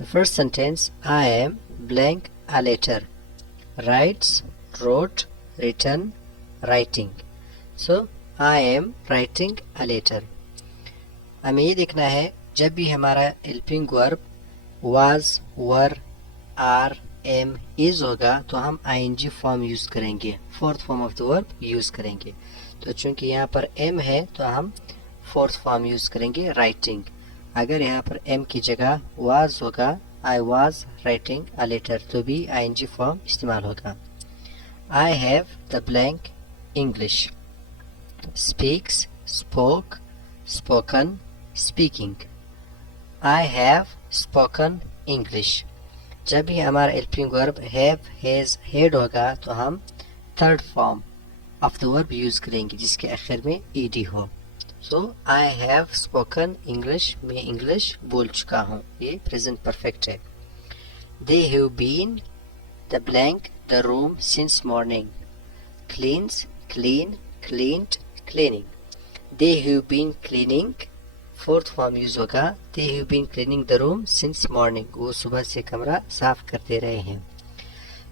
The first sentence, I am blank a letter. Writes, wrote, written, writing. So I am writing a letter. हमें ये देखना है जब भी हमारा helping verb was, were, are, am, is होगा तो हम ing फॉर्म यूज करेंगे, fourth form of the verb use करेंगे. तो चूंकि यहाँ पर am है तो हम फोर्थ फॉर्म यूज करेंगे राइटिंग. अगर यहाँ पर am की जगह was होगा, I was writing a letter, तो भी ing फॉर्म इस्तेमाल होगा. I have the blank English. Speaks, spoke, spoken, speaking. I have spoken English. जब भी हमारा helping verb have, has, had होगा तो हम third form of the verb use करेंगे जिसके आखिर में ed हो. सो I have spoken English, मैं इंग्लिश बोल चुका हूँ, ये प्रेजेंट परफेक्ट है. They have been the blank the room since morning. Cleans, clean, cleaned, cleaning. They have been cleaning, fourth form use होगा. They have been cleaning the room since morning. वो सुबह से कमरा साफ करते रहे हैं.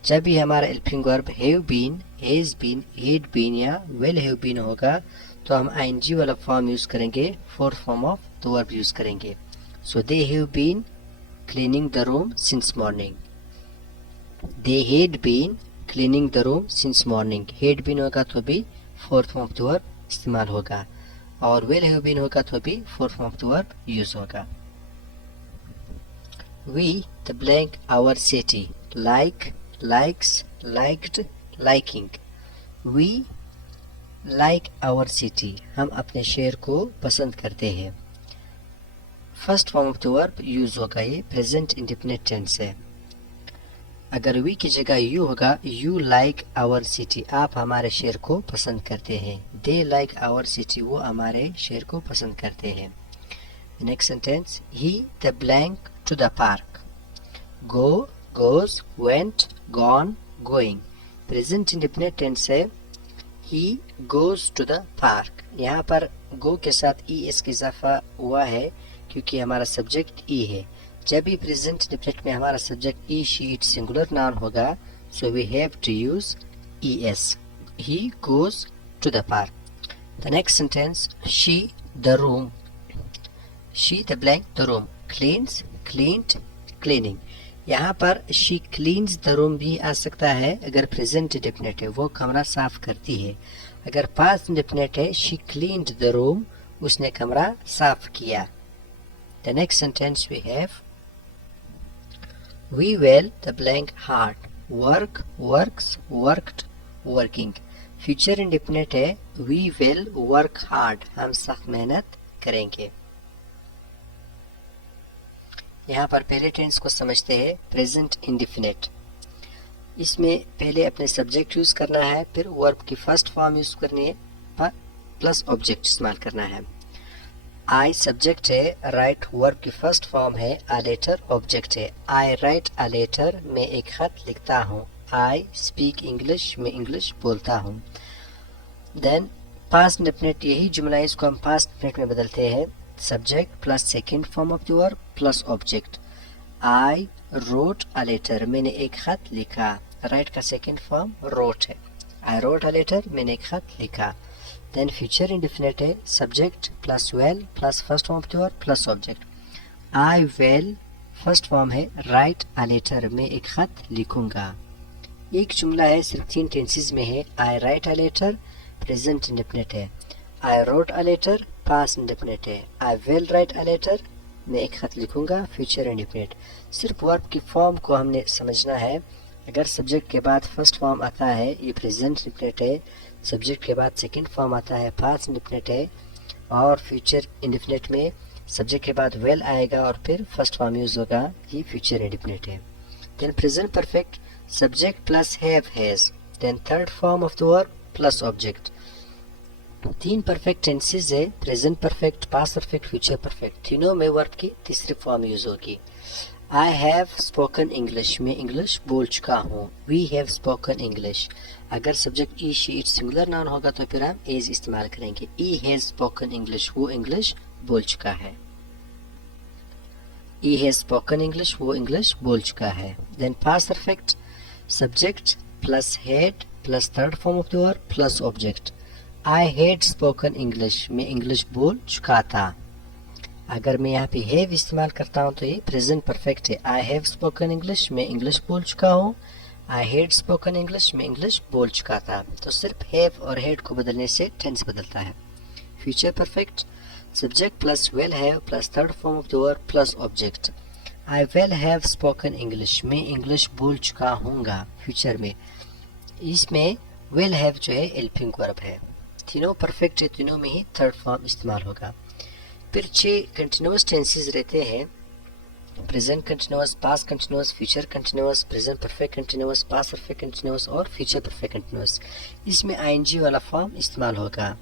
जब भी हमारा helping verb have been, has been, had been या will have been होगा तो हम ing वाला फॉर्म यूज करेंगे, fourth form of the verb use करेंगे. So they have been cleaning the room since morning. They had been cleaning the room since morning. Had been होगा तो भी fourth form of the verb इस्तेमाल होगा और will have been होगा तो भी fourth form of the verb use होगा. We the blank our city. Like, likes, liked, liking. We like our city. हम अपने शहर को पसंद करते हैं. First form of the verb use होगा, ये प्रेजेंट इंडेफिनिट टेंस है. अगर वी की जगह यू होगा, यू लाइक आवर सिटी, आप हमारे शहर को पसंद करते हैं. दे लाइक आवर सिटी, वो हमारे शहर को पसंद करते हैं. Next sentence, he the blank to the park. Go, goes, went, gone, going. Present indefinite tense है. He goes to the park. यहाँ पर गो के साथ ई एस का इजाफा हुआ है क्योंकि हमारा सब्जेक्ट ई है. जब भी प्रेजेंट इंडेफिनिट में हमारा subject he, she, it singular noun होगा so we have to use E S. He goes to the park. The next sentence, she the room. She the blank the room. Cleans, cleaned, cleaning. यहाँ पर she cleans the room भी आ सकता है अगर present indefinite है, वो कमरा साफ करती है. अगर पास्ट इंडेफिनिट है, शी क्लीन्ड द रूम, उसने कमरा साफ किया. The next sentence we have, we will the blank hard. Work, works, worked, working. Future indefinite है. We will work hard. हम सख्त मेहनत करेंगे. यहाँ पर पहले टेंस को समझते हैं, प्रेजेंट इंडेफिनिट. इसमें पहले अपने सब्जेक्ट यूज करना है, फिर वर्ब की फर्स्ट फॉर्म यूज करनी है, प्लस ऑब्जेक्ट इस्तेमाल करना है. आई सब्जेक्ट है, राइट वर्ब की फर्स्ट फॉर्म है, आ लेटर ऑब्जेक्ट है. आई राइट आ लेटर, मैं एक खत लिखता हूँ. आई स्पीक इंग्लिश, मैं इंग्लिश बोलता हूँ. देन पास्ट इंडेफिनिट, यही जुमला है, इसको हम पास्ट इंडेफिनिट में बदलते हैं. Subject plus second form of the verb plus object. I wrote a letter, मैंने एक खत लिखा. राइट का सेकंड फॉर्म रोट है. आई रोट आ लेटर, मैंने एक खत लिखा. देन फ्यूचर इंडेफिनिट है, subject plus well plus first form of the verb plus object. I well first form है, राइट आ लेटर, मैं एक खत लिखूंगा. एक जुमला है, सिर्फ 3 टेंसेस में है. I write a letter present indefinite है. I wrote a letter past indefinite है. I will write a letter, मैं एक खत लिखूंगा, फ्यूचर इंडेफिनिट. सिर्फ वर्ब की फॉर्म को हमने समझना है. अगर सब्जेक्ट के बाद फर्स्ट फॉर्म आता है, ये प्रेजेंट इंडेफिनिट है. सब्जेक्ट के बाद सेकंड फॉर्म आता है, पास्ट इंडेफिनिट है. और फ्यूचर इंडेफिनिट में सब्जेक्ट के बाद वेल आएगा और फिर फर्स्ट फॉर्म यूज होगा, ये फ्यूचर इंडेफिनिट है. Then present perfect, subject plus have has. Then third form of the verb plus object. 3 perfect tenses है, present perfect, past perfect, future perfect. तीनों में वर्ब की तीसरी फॉर्म यूज होगी. I have spoken English, मैं English बोल चुका हूँ. We have spoken English. अगर subject he, she, it singular noun होगा तो फिर हम एज इस्तेमाल करेंगे. ई हैज स्पोकन इंग्लिश, वो इंग्लिश बोल चुका है. ही हैज स्पोकन इंग्लिश, वो इंग्लिश बोल चुका है। Then past perfect, subject plus had plus third form of the verb plus object. I had spoken English, मैं इंग्लिश बोल चुका था। अगर मैं यहाँ पे हैव इस्तेमाल करता हूँ तो ये प्रेजेंट परफेक्ट है। आई हैव स्पोकन इंग्लिश, मैं इंग्लिश बोल चुका हूँ। आई हैड स्पोकन इंग्लिश, मैं इंग्लिश बोल चुका था। तो सिर्फ हैव और हैड को बदलने से टेंस बदलता है। Future perfect, subject plus will have plus third form of the verb plus object. I will have spoken English, मैं इंग्लिश बोल चुका हूँगा फ्यूचर में। इसमें विल हैव जो है हेल्पिंग वर्ब है। तीनों परफेक्ट है, तीनों में ही थर्ड फॉर्म इस्तेमाल होगा। फिर 6 कंटिन्यूअस टेंसेस रहते हैं, present continuous, past continuous, future continuous, present perfect continuous, past perfect continuous और फ्यूचर परफेक्ट कंटिन्यूअस। इसमें आईएनजी वाला फॉर्म इस्तेमाल होगा।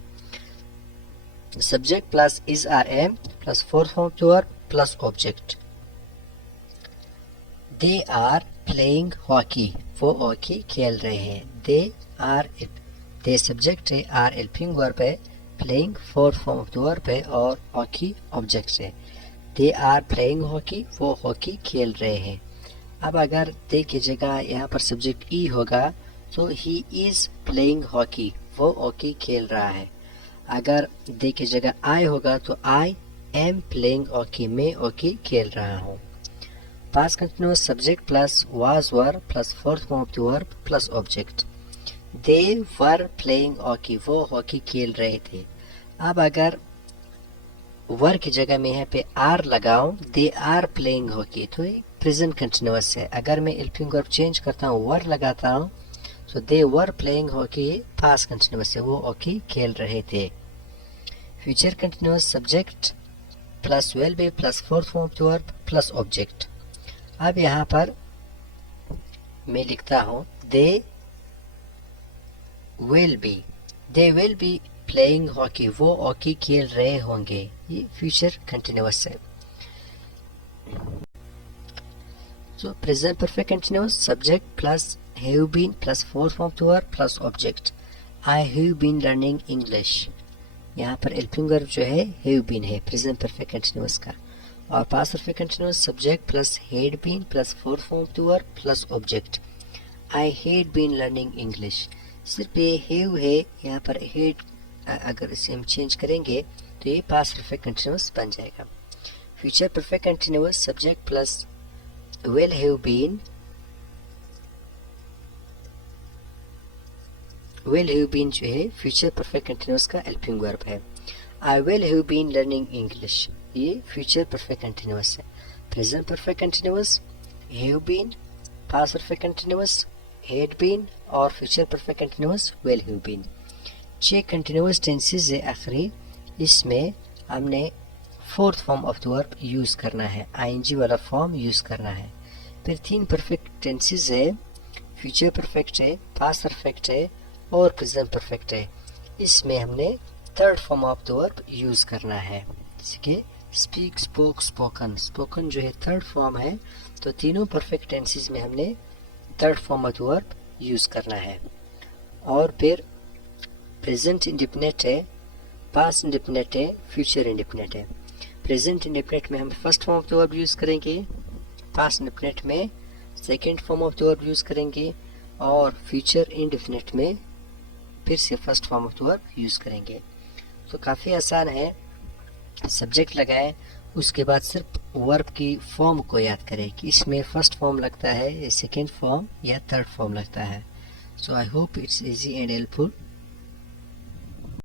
Subject plus is are am plus fourth form of the verb plus object. They are playing hockey, वो hockey खेल रहे हैं। They subject है, आर हेल्पिंग वर्ब है, playing fourth form of the verb है और हॉकी ऑब्जेक्ट है। They are playing hockey, वो हॉकी खेल रहे हैं। अब अगर दे की जगह यहाँ पर सब्जेक्ट ई होगा तो ही इज प्लेइंग हॉकी, वो हॉकी खेल रहा है। अगर दे की जगह आई होगा तो आई एम प्लेइंग हॉकी, मैं हॉकी खेल रहा हूँ। Past continuous, subject plus was were plus fourth form of the verb plus object. They were playing hockey, वो हॉकी खेल रहे थे। अब अगर वर की जगह में यहाँ पे आर लगाऊं, दे आर प्लेइंग हॉकी, तो ये प्रेजेंट कंटिन्यूअस है। अगर मैं हेल्पिंग वर्ब चेंज करता हूँ, वर लगाता हूँ, तो they were playing hockey past continuous है, वो हॉकी खेल रहे थे। Future continuous, subject plus will be plus fourth form of the verb plus object. अब यहाँ पर मैं लिखता हूँ they will be playing hockey, वो हॉकी खेल रहे होंगे। ये फ्यूचर कंटिन्यूअस है। So present perfect continuous, subject plus have been plus fourth form of the verb plus object. I have been learning English, यहाँ पर हेल्पिंग वर्ब जो है हैव बीन है प्रेजेंट परफेक्ट कंटिन्यूअस का। और past perfect continuous, subject plus had been plus fourth form of the verb plus object. I had been learning English, सिर्फ ये have है, यहाँ पर हैड अगर इसे हम चेंज करेंगे तो ये पास्ट परफेक्ट कंटिन्यूअस बन जाएगा। Future perfect continuous, subject plus will have been जो है फ्यूचर परफेक्ट कंटिन्यूअस का हेल्पिंग वर्ब है। I will have been learning English, ये फ्यूचर परफेक्ट कंटिन्यूअस है। Present perfect continuous, have been, past perfect continuous had been और future perfect continuous will have been. 6 continuous tenses है आखिरी, इसमें हमने fourth form of the verb use करना है, ING वाला फॉर्म यूज करना है। फिर 3 परफेक्ट टेंसेस है, फ्यूचर परफेक्ट है, पास्ट परफेक्ट है और प्रेजेंट परफेक्ट है। इसमें हमने third form of the verb use करना है, जैसे कि स्पीक, स्पोक, स्पोकन। स्पोकन जो है थर्ड फॉर्म है, तो तीनों परफेक्ट टेंसेस में हमने third form of the verb use करना है। और फिर प्रेजेंट इंडिपेंडेंट है, पास्ट इंडिपेंडेंट है, फ्यूचर इंडिपेंडेंट है। प्रेजेंट इंडिपेंडेंट में हम first form of the verb use करेंगे, पास्ट इंडिपेंडेंट में second form of the verb use करेंगे और फ्यूचर इंडिपेंडेंट में फिर से first form of the verb use करेंगे। तो काफ़ी आसान है। सब्जेक्ट लगाएं, उसके बाद सिर्फ वर्ब की फॉर्म को याद करें कि इसमें फर्स्ट फॉर्म लगता है या सेकेंड फॉर्म या थर्ड फॉर्म लगता है। So I hope it's easy and helpful.